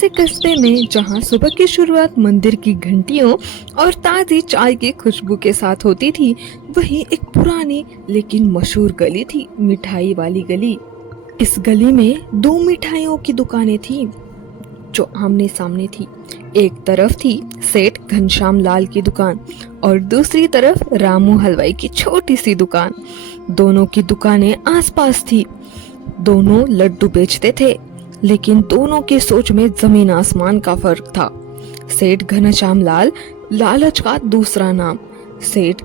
से कस्बे में जहां सुबह की शुरुआत मंदिर की घंटियों और ताज़ी चाय की खुशबू के साथ होती थी, वहीं एक पुरानी लेकिन मशहूर गली थी, मिठाई वाली गली। इस गली में दो मिठाइयों की दुकानें थी जो आमने सामने थी। एक तरफ थी सेठ घनश्याम लाल की दुकान और दूसरी तरफ रामू हलवाई की छोटी सी दुकान। दोनों की दुकानें आसपास थी। दोनों लड्डू बेचते थे, लेकिन दोनों की सोच में जमीन आसमान का फर्क था। सेठ घनश्याम लाल, लालच का दूसरा नाम। सेठ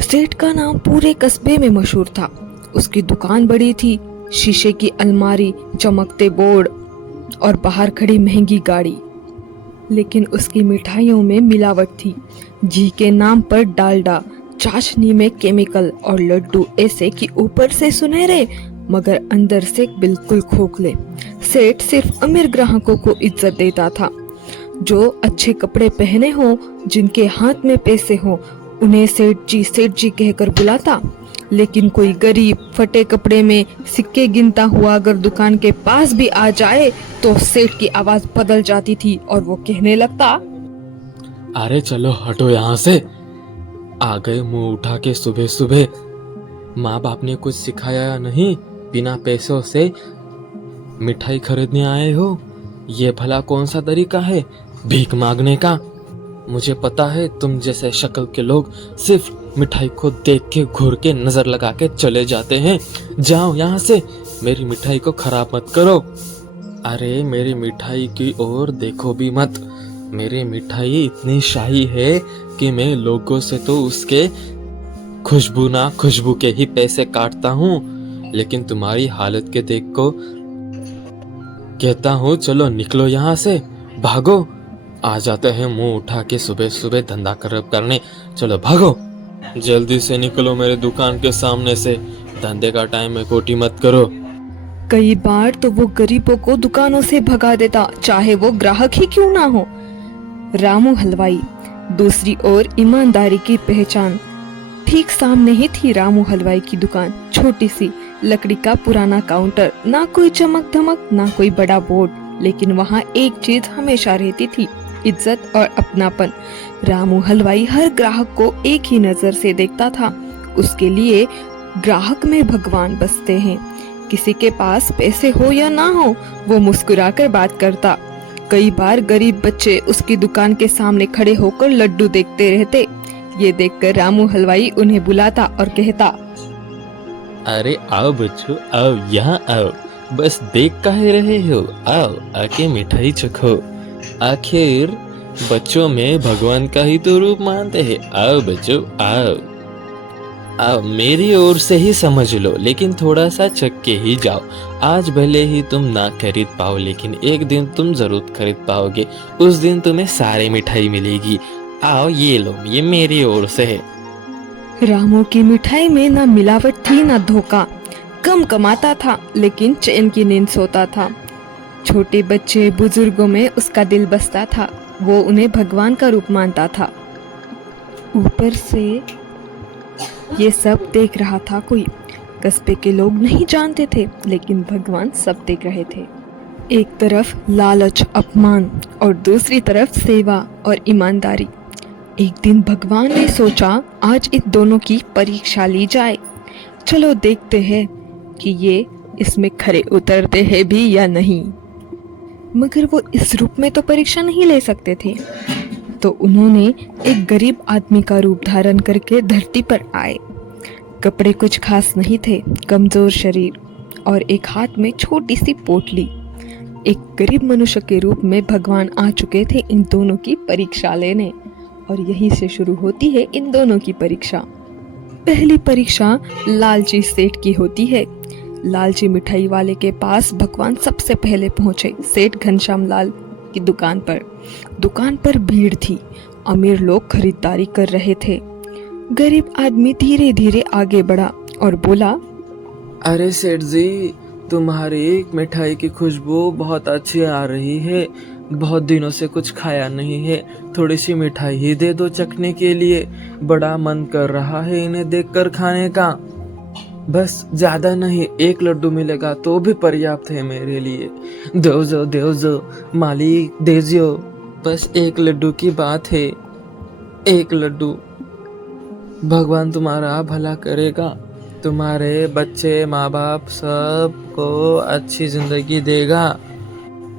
सेठ का नाम पूरे कस्बे में मशहूर था। उसकी दुकान बड़ी थी, शीशे की अलमारी, चमकते बोर्ड और बाहर खड़ी महंगी गाड़ी। लेकिन उसकी मिठाइयों में मिलावट थी। घी के नाम पर डालडा, चाशनी में केमिकल और लड्डू ऐसे कि ऊपर से सुनहरे मगर अंदर से बिल्कुल खोखले। सेठ सिर्फ अमीर ग्राहकों को इज्जत देता था। जो अच्छे कपड़े पहने हो, जिनके हाथ में पैसे हो, उन्हें सेठ जी कहकर बुलाता। लेकिन कोई गरीब फटे कपड़े में सिक्के गिनता हुआ अगर दुकान के पास भी आ जाए तो सेठ की आवाज बदल जाती थी और वो कहने लगता, अरे चलो हटो यहाँ से। आ गए मुंह उठा के सुबह सुबह। माँ बाप ने कुछ सिखाया नहीं, बिना पैसों से मिठाई खरीदने आए हो। ये भला कौन सा तरीका है भीख मांगने का। मुझे पता है तुम जैसे शक्ल के लोग सिर्फ मिठाई को देख के घूर के नजर लगा के चले जाते हैं। जाओ यहाँ से, मेरी मिठाई को खराब मत करो। अरे मेरी मिठाई की ओर देखो भी मत। मेरी मिठाई इतनी शाही है कि मैं लोगों से तो उसके खुशबू के ही पैसे काटता हूँ, लेकिन तुम्हारी हालत के देख को कहता हूँ चलो निकलो यहाँ से, भागो। आ जाते हैं मुंह उठा के सुबह सुबह धंधा करने। चलो भागो, जल्दी से निकलो मेरे दुकान के सामने से। धंधे का टाइम है, कोटी मत करो। कई बार तो वो गरीबों को दुकानों से भगा देता, चाहे वो ग्राहक ही क्यों ना हो। रामू हलवाई दूसरी ओर ईमानदारी की पहचान। ठीक सामने ही थी रामू हलवाई की दुकान। छोटी सी लकड़ी का पुराना काउंटर, ना कोई चमक धमक, ना कोई बड़ा बोर्ड, लेकिन वहाँ एक चीज हमेशा रहती थी, इज्जत और अपनापन। रामू हलवाई हर ग्राहक को एक ही नजर से देखता था। उसके लिए ग्राहक में भगवान बसते हैं। किसी के पास पैसे हो या ना हो, वो मुस्कुराकर बात करता। कई बार गरीब बच्चे उसकी दुकान के सामने खड़े होकर लड्डू देखते रहते। ये देखकर रामू हलवाई उन्हें बुलाता और कहता, अरे आओ बच्चों, आओ यहाँ आओ। बस देख काहे रहे हो, आओ आके मिठाई चखो। आखिर बच्चों में भगवान का ही तो रूप मानते हैं। आओ बच्चों आओ आओ, मेरी ओर से ही समझ लो, लेकिन थोड़ा सा चख के ही जाओ। आज भले ही तुम ना खरीद पाओ, लेकिन एक दिन तुम जरूर खरीद पाओगे। उस दिन तुम्हें सारी मिठाई मिलेगी। आओ ये लो, ये मेरी ओर से है। रामू की मिठाई में ना मिलावट थी ना धोखा। कम कमाता था लेकिन चैन की नींद सोता था। छोटे बच्चे बुजुर्गों में उसका दिल बसता था। वो उन्हें भगवान का रूप मानता था। ऊपर से ये सब देख रहा था कोई। कस्बे के लोग नहीं जानते थे, लेकिन भगवान सब देख रहे थे। एक तरफ लालच, अपमान और दूसरी तरफ सेवा और ईमानदारी। एक दिन भगवान ने सोचा आज इन दोनों की परीक्षा ली जाए। चलो देखते हैं कि ये इसमें खरे उतरते हैं भी या नहीं। मगर वो इस रूप में तो परीक्षा नहीं ले सकते थे, तो उन्होंने एक गरीब आदमी का रूप धारण करके धरती पर आए। कपड़े कुछ खास नहीं थे, कमजोर शरीर और एक हाथ में छोटी सी पोटली। एक गरीब मनुष्य के रूप में भगवान आ चुके थे इन दोनों की परीक्षा लेने, और यहीं से शुरू होती है इन दोनों की परीक्षा। पहली परीक्षा लालची सेठ की होती है। लालची मिठाई वाले के पास भगवान सबसे पहले पहुंचे, सेठ घनश्याम लाल की दुकान पर। दुकान पर भीड़ थी, अमीर लोग खरीदारी कर रहे थे। गरीब आदमी धीरे धीरे आगे बढ़ा और बोला, अरे सेठ जी, तुम्हारी मिठाई की खुशबू बहुत अच्छी आ रही है। बहुत दिनों से कुछ खाया नहीं है, थोड़ी सी मिठाई ही दे दो चखने के लिए। बड़ा मन कर रहा है इन्हें देखकर खाने का। बस ज्यादा नहीं, 1 लड्डू मिलेगा तो भी पर्याप्त है मेरे लिए। देव जो मालिक दे जो, बस 1 लड्डू की बात है, 1 लड्डू। भगवान तुम्हारा भला करेगा, तुम्हारे बच्चे माँ बाप सबको अच्छी जिंदगी देगा।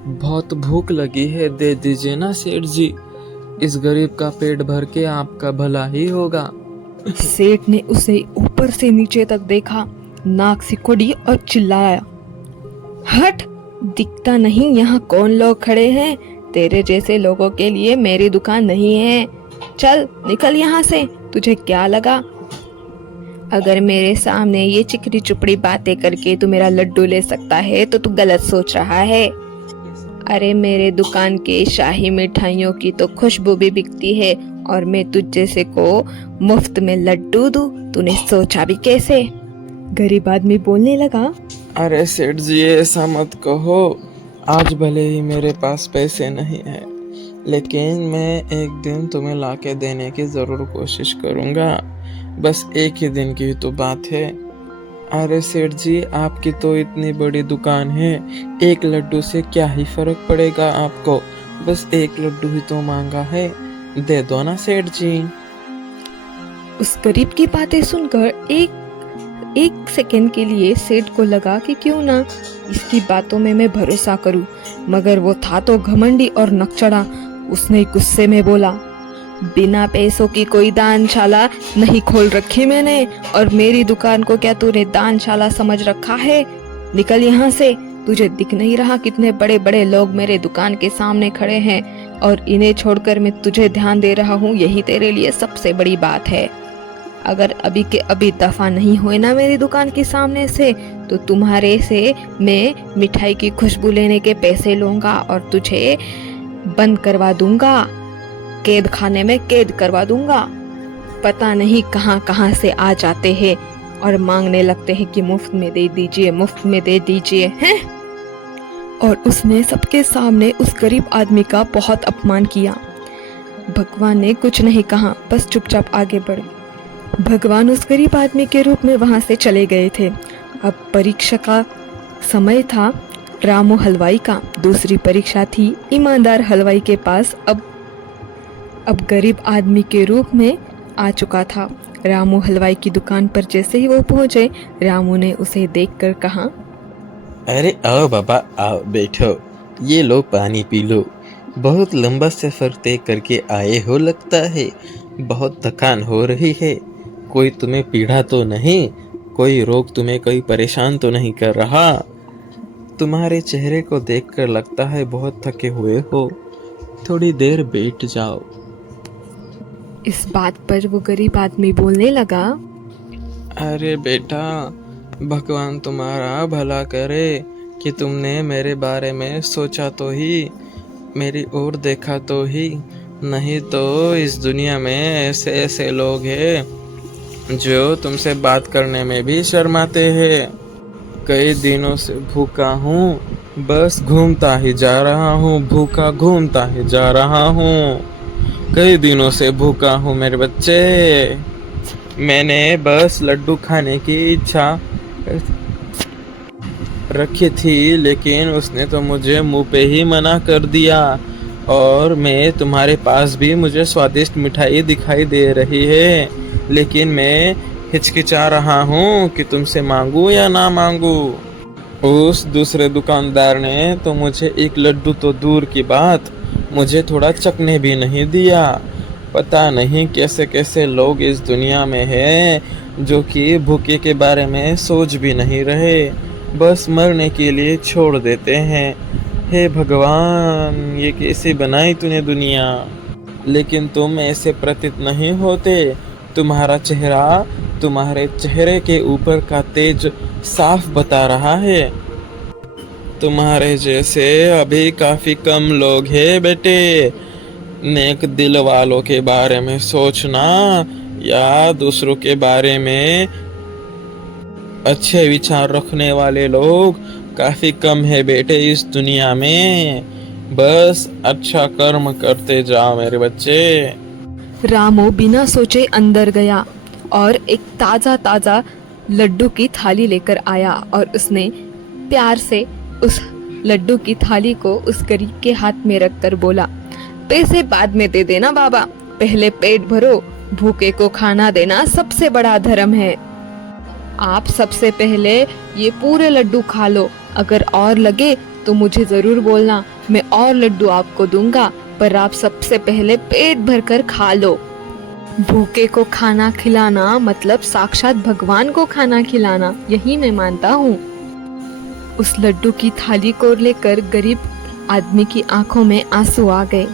बहुत भूख लगी है, दे दीजिए ना सेठ जी, इस गरीब का पेट भर के आपका भला ही होगा। सेठ ने उसे ऊपर से नीचे तक देखा, नाक सिकोड़ी और चिल्लाया, हट, दिखता नहीं यहाँ कौन लोग खड़े हैं? तेरे जैसे लोगों के लिए मेरी दुकान नहीं है, चल निकल यहाँ से। तुझे क्या लगा अगर मेरे सामने ये चिकनी चुपड़ी बातें करके तू मेरा लड्डू ले सकता है तो तू गलत सोच रहा है। अरे मेरे दुकान के शाही मिठाइयों की तो खुशबू भी बिकती है और मैं तुझ जैसे को मुफ्त में लड्डू दूं, तूने सोचा भी कैसे? गरीब आदमी बोलने लगा, अरे सेठ जी ऐसा मत कहो, आज भले ही मेरे पास पैसे नहीं है, लेकिन मैं एक दिन तुम्हें लाके देने की ज़रूर कोशिश करूँगा। बस एक ही दिन की तो बात है। अरे सेठ जी आपकी तो इतनी बड़ी दुकान है, 1 लड्डू से क्या ही फर्क पड़ेगा आपको, बस 1 लड्डू ही तो मांगा है, दे दो ना सेठ जी। उस गरीब की बातें सुनकर एक सेकंड के लिए सेठ को लगा कि क्यों ना इसकी बातों में मैं भरोसा करूं, मगर वो था तो घमंडी और नकचड़ा। उसने गुस्से में बोला, बिना पैसों की कोई दानशाला नहीं खोल रखी मैंने, और मेरी दुकान को क्या तूने दानशाला समझ रखा है? निकल यहाँ से। तुझे दिख नहीं रहा कितने बड़े बड़े लोग मेरे दुकान के सामने खड़े हैं और इन्हें छोड़कर मैं तुझे ध्यान दे रहा हूँ, यही तेरे लिए सबसे बड़ी बात है। अगर अभी के अभी दफा नहीं हुए ना मेरी दुकान के सामने से तो तुम्हारे से मैं मिठाई की खुशबू लेने के पैसे लूंगा और तुझे बंद करवा दूंगा, कैद खाने में कैद करवा दूंगा। पता नहीं कहां कहां से आ जाते हैं और मांगने लगते हैं कि मुफ्त में दे दीजिए, मुफ्त में दे दीजिए हैं। और उसने सबके सामने उस गरीब आदमी का बहुत अपमान किया। भगवान ने कुछ नहीं कहा, बस चुपचाप आगे बढ़े। भगवान उस गरीब आदमी के रूप में वहां से चले गए थे। अब परीक्षा का समय था रामू हलवाई का। दूसरी परीक्षा थी ईमानदार हलवाई के पास। अब गरीब आदमी के रूप में आ चुका था। रामू हलवाई की दुकान पर जैसे ही वो पहुंचे, रामू ने उसे देखकर कहा, अरे आओ बाबा आओ, बैठो, ये लो पानी पी लो। बहुत लंबा सफ़र तय करके आए हो लगता है, बहुत थकान हो रही है। कोई तुम्हें पीड़ा तो नहीं, कोई रोग तुम्हें कोई परेशान तो नहीं कर रहा? तुम्हारे चेहरे को देखकर लगता है बहुत थके हुए हो, थोड़ी देर बैठ जाओ। इस बात पर वो गरीब आदमी बोलने लगा, अरे बेटा, भगवान तुम्हारा भला करे कि तुमने मेरे बारे में सोचा तो ही, मेरी ओर देखा तो ही, नहीं तो इस दुनिया में ऐसे ऐसे लोग हैं जो तुमसे बात करने में भी शर्माते हैं। कई दिनों से भूखा हूँ, बस घूमता ही जा रहा हूँ, भूखा घूमता ही जा रहा हूँ। कई दिनों से भूखा हूँ मेरे बच्चे। मैंने बस लड्डू खाने की इच्छा रखी थी, लेकिन उसने तो मुझे मुंह पे ही मना कर दिया। और मैं तुम्हारे पास भी मुझे स्वादिष्ट मिठाई दिखाई दे रही है, लेकिन मैं हिचकिचा रहा हूँ कि तुमसे मांगू या ना मांगू। उस दूसरे दुकानदार ने तो मुझे 1 लड्डू तो दूर की बात, मुझे थोड़ा चखने भी नहीं दिया। पता नहीं कैसे कैसे लोग इस दुनिया में हैं जो कि भूखे के बारे में सोच भी नहीं रहे, बस मरने के लिए छोड़ देते हैं। हे भगवान, ये कैसे बनाई तूने दुनिया? लेकिन तुम ऐसे प्रतीत नहीं होते। तुम्हारा चेहरा, तुम्हारे चेहरे के ऊपर का तेज साफ बता रहा है। तुम्हारे जैसे अभी काफी कम लोग हैं बेटे। नेक दिल वालों के बारे में सोचना या दूसरों के बारे में अच्छे विचार रखने वाले लोग काफी कम है बेटे इस दुनिया में। बस अच्छा कर्म करते जाओ मेरे बच्चे। रामू बिना सोचे अंदर गया और एक ताज़ा ताज़ा लड्डू की थाली लेकर आया और उसने प्यार से उस लड्डू की थाली को उस गरीब के हाथ में रखकर बोला, पैसे बाद में दे देना बाबा, पहले पेट भरो, भूखे को खाना देना सबसे बड़ा धर्म है। आप सबसे पहले ये पूरे लड्डू खा लो, अगर और लगे तो मुझे जरूर बोलना, मैं और लड्डू आपको दूंगा, पर आप सबसे पहले पेट भरकर खा लो। भूखे को खाना खिलाना मतलब साक्षात भगवान को खाना खिलाना, यही मैं मानता हूँ। उस लड्डू की थाली को लेकर गरीब आदमी की आंखों में आंसू आ गए।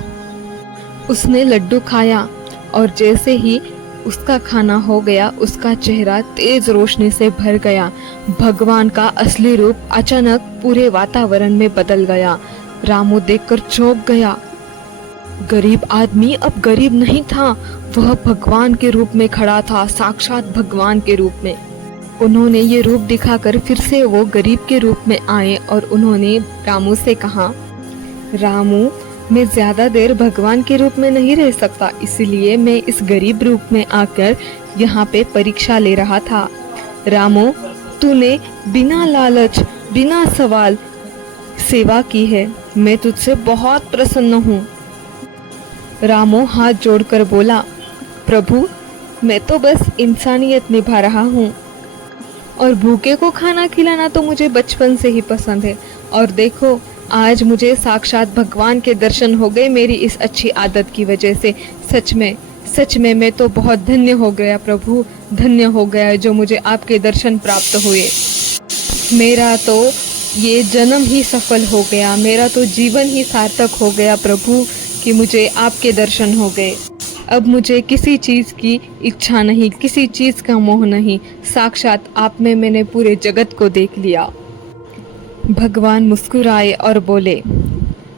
उसने लड्डू खाया और जैसे ही उसका खाना हो गया, उसका चेहरा तेज रोशनी से भर गया। भगवान का असली रूप अचानक पूरे वातावरण में बदल गया। रामू देखकर चौंक गया। गरीब आदमी अब गरीब नहीं था, वह भगवान के रूप में खड़ा था, साक्षात भगवान के रूप में। उन्होंने ये रूप दिखाकर फिर से वो गरीब के रूप में आए और उन्होंने रामू से कहा, रामू, मैं ज्यादा देर भगवान के रूप में नहीं रह सकता, इसलिए मैं इस गरीब रूप में आकर यहाँ पे परीक्षा ले रहा था। रामू, तूने बिना लालच, बिना सवाल सेवा की है, मैं तुझसे बहुत प्रसन्न हूँ। रामू हाथ जोड़कर बोला, प्रभु, मैं तो बस इंसानियत निभा रहा हूँ और भूखे को खाना खिलाना तो मुझे बचपन से ही पसंद है। और देखो, आज मुझे साक्षात भगवान के दर्शन हो गए मेरी इस अच्छी आदत की वजह से। सच में मैं तो बहुत धन्य हो गया प्रभु, धन्य हो गया जो मुझे आपके दर्शन प्राप्त हुए। मेरा तो ये जन्म ही सफल हो गया, मेरा तो जीवन ही सार्थक हो गया प्रभु कि मुझे आपके दर्शन हो गए। अब मुझे किसी चीज़ की इच्छा नहीं, किसी चीज़ का मोह नहीं, साक्षात आप में मैंने पूरे जगत को देख लिया। भगवान मुस्कुराए और बोले,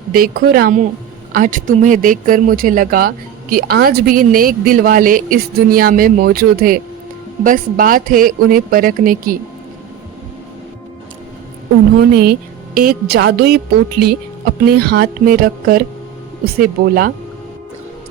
देखो रामू, आज तुम्हें देखकर मुझे लगा कि आज भी नेक दिल वाले इस दुनिया में मौजूद है, बस बात है उन्हें परखने की। उन्होंने एक जादुई पोटली अपने हाथ में रखकर उसे बोला,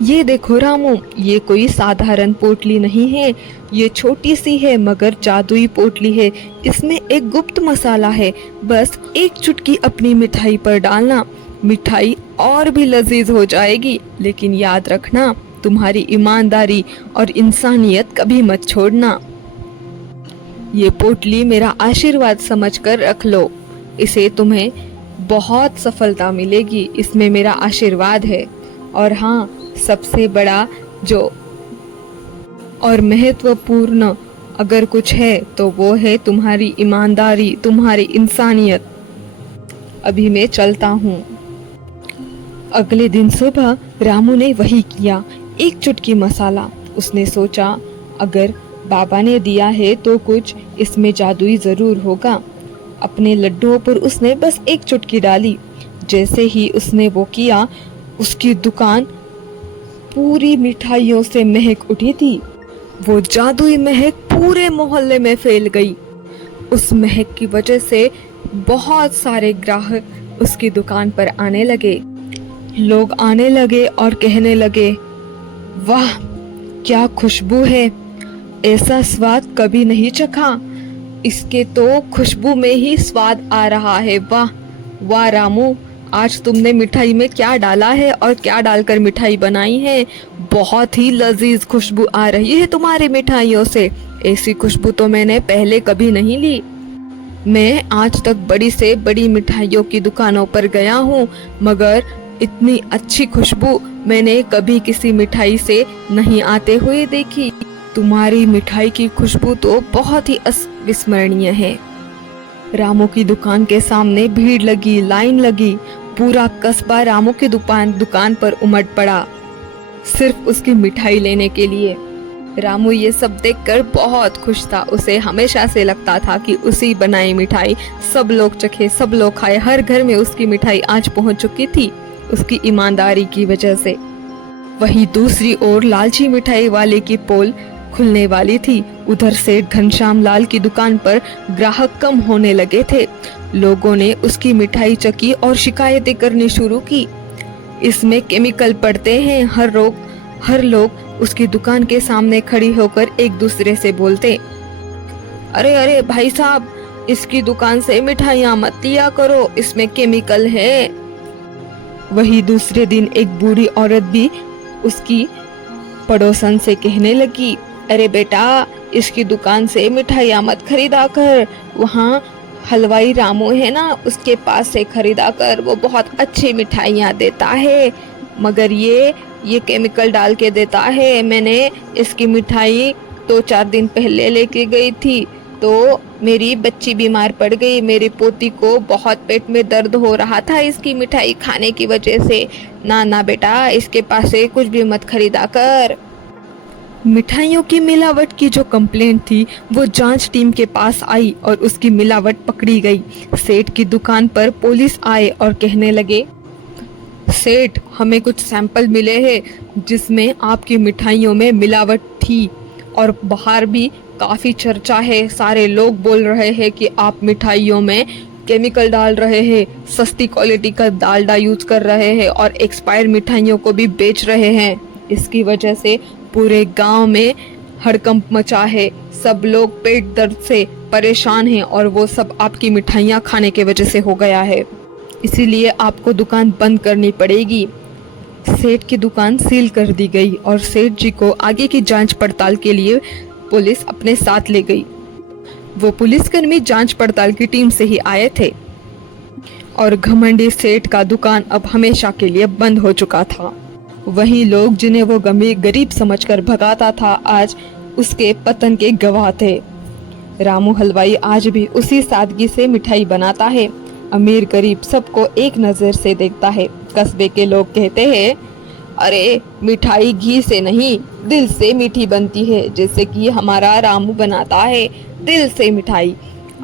ये देखो रामू, ये कोई साधारण पोटली नहीं है, ये छोटी सी है मगर जादुई पोटली है। इसमें एक गुप्त मसाला है, बस एक चुटकी अपनी मिठाई पर डालना, मिठाई और भी लजीज हो जाएगी। लेकिन याद रखना, तुम्हारी ईमानदारी और इंसानियत कभी मत छोड़ना। ये पोटली मेरा आशीर्वाद समझकर रख लो, इसे तुम्हें बहुत सफलता मिलेगी, इसमें मेरा आशीर्वाद है। और हाँ, सबसे बड़ा जो और महत्वपूर्ण अगर कुछ है तो वो है तुम्हारी ईमानदारी, तुम्हारी इंसानियत। अभी मैं चलता हूँ। अगले दिन सुबह रामू ने वही किया, एक चुटकी मसाला। उसने सोचा, अगर बाबा ने दिया है तो कुछ इसमें जादुई जरूर होगा। अपने लड्डुओं पर उसने बस एक चुटकी डाली। जैसे ही उसने वो किया, उसकी दुकान पूरी मिठाइयों से महक उठी थी। वो जादुई महक पूरे मोहल्ले में फैल गई। उस महक की वजह से बहुत सारे ग्राहक उसकी दुकान पर आने लगे। लोग आने लगे और कहने लगे, वाह क्या खुशबू है, ऐसा स्वाद कभी नहीं चखा, इसके तो खुशबू में ही स्वाद आ रहा है। वाह वाह रामू, आज तुमने मिठाई में क्या डाला है और क्या डालकर मिठाई बनाई है, बहुत ही लजीज खुशबू आ रही है तुम्हारी मिठाइयों से, ऐसी खुशबू तो मैंने पहले कभी नहीं ली। मैं आज तक बड़ी से बड़ी मिठाइयों की दुकानों पर गया हूँ, मगर इतनी अच्छी खुशबू मैंने कभी किसी मिठाई से नहीं आते हुए देखी। तुम्हारी मिठाई की खुशबू तो बहुत ही अविस्मरणीय है। रामू की दुकान के सामने भीड़ लगी, लाइन लगी। पूरा कस्बा रामू की दुकान पर उमड़ पड़ा, सिर्फ उसकी मिठाई लेने के लिए। रामू ये सब देखकर बहुत खुश था। उसे हमेशा से लगता था कि उसी बनाई मिठाई सब लोग चखे, सब लोग खाए। हर घर में उसकी मिठाई आज पहुंच चुकी थी उसकी ईमानदारी की वजह से। वहीं दूसरी ओर लालची मिठाई वाले की पोल खुलने वाली थी। उधर से घनश्याम लाल की दुकान पर ग्राहक कम होने लगे थे। लोगों ने उसकी मिठाई चखी और शिकायतें करनी शुरू की, इसमें केमिकल पड़ते हैं। हर लोग उसकी दुकान के सामने खड़ी होकर एक दूसरे से बोलते। अरे अरे भाई साहब, इसकी दुकान से मिठाइयाँ मत लिया करो, इसमें केमिकल है। वही दूसरे दिन एक बूढ़ी औरत भी उसकी पड़ोसन से कहने लगी, अरे बेटा, इसकी दुकान से मिठाइयाँ मत खरीदा कर, वहाँ हलवाई रामू है ना, उसके पास से खरीदा कर, वो बहुत अच्छी मिठाइयाँ देता है, मगर ये केमिकल डाल के देता है। मैंने इसकी मिठाई 2-4 दिन पहले लेके गई थी तो मेरी बच्ची बीमार पड़ गई, मेरी पोती को बहुत पेट में दर्द हो रहा था इसकी मिठाई खाने की वजह से। ना ना बेटा, इसके पास से कुछ भी मत खरीदा कर। मिठाइयों की मिलावट की जो कंप्लेंट थी वो जांच टीम के पास आई और उसकी मिलावट पकड़ी गई। सेठ की दुकान पर पुलिस आए और कहने लगे, सेठ, हमें कुछ सैंपल मिले हैं जिसमें आपकी मिठाइयों में मिलावट थी और बाहर भी काफ़ी चर्चा है, सारे लोग बोल रहे हैं कि आप मिठाइयों में केमिकल डाल रहे हैं, सस्ती क्वालिटी का डालडा यूज कर रहे हैं और एक्सपायर मिठाइयों को भी बेच रहे हैं। इसकी वजह से पूरे गांव में हड़कंप मचा है, सब लोग पेट दर्द से परेशान हैं और वो सब आपकी मिठाइयाँ खाने के वजह से हो गया है, इसीलिए आपको दुकान बंद करनी पड़ेगी। सेठ की दुकान सील कर दी गई और सेठ जी को आगे की जांच पड़ताल के लिए पुलिस अपने साथ ले गई। वो पुलिसकर्मी जांच पड़ताल की टीम से ही आए थे और घमंडी सेठ का दुकान अब हमेशा के लिए बंद हो चुका था। वही लोग जिन्हें वो गरीब समझकर भगाता था, आज उसके पतन के गवाह थे। रामू हलवाई आज भी उसी सादगी से मिठाई बनाता है, अमीर गरीब सबको एक नज़र से देखता है। कस्बे के लोग कहते हैं, अरे मिठाई घी से नहीं दिल से मीठी बनती है, जैसे कि हमारा रामू बनाता है, दिल से मिठाई।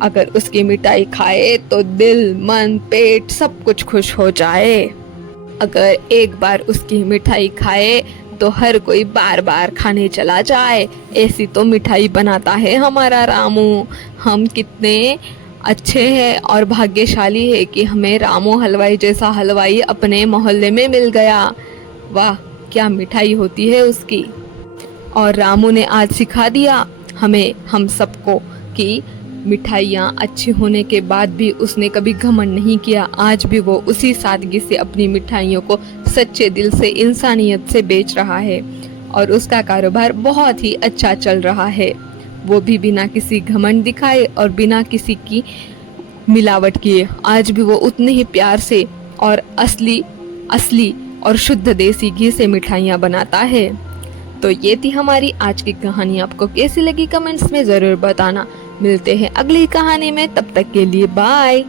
अगर उसकी मिठाई खाए तो दिल, मन, पेट सब कुछ खुश हो जाए। अगर एक बार उसकी मिठाई खाए तो हर कोई बार बार खाने चला जाए। ऐसी तो मिठाई बनाता है हमारा रामू। हम कितने अच्छे हैं और भाग्यशाली है कि हमें रामू हलवाई जैसा हलवाई अपने मोहल्ले में मिल गया। वाह, क्या मिठाई होती है उसकी। और रामू ने आज सिखा दिया हमें, हम सबको, कि मिठाइयाँ अच्छी होने के बाद भी उसने कभी घमंड नहीं किया। आज भी वो उसी सादगी से अपनी मिठाइयों को सच्चे दिल से, इंसानियत से बेच रहा है और उसका कारोबार बहुत ही अच्छा चल रहा है। वो भी बिना किसी घमंड दिखाए और बिना किसी की मिलावट किए आज भी वो उतने ही प्यार से और असली और शुद्ध देसी घी से मिठाइयाँ बनाता है। तो ये थी हमारी आज की कहानी। आपको कैसी लगी कमेंट्स में ज़रूर बताना। मिलते हैं अगली कहानी में, तब तक के लिए बाय।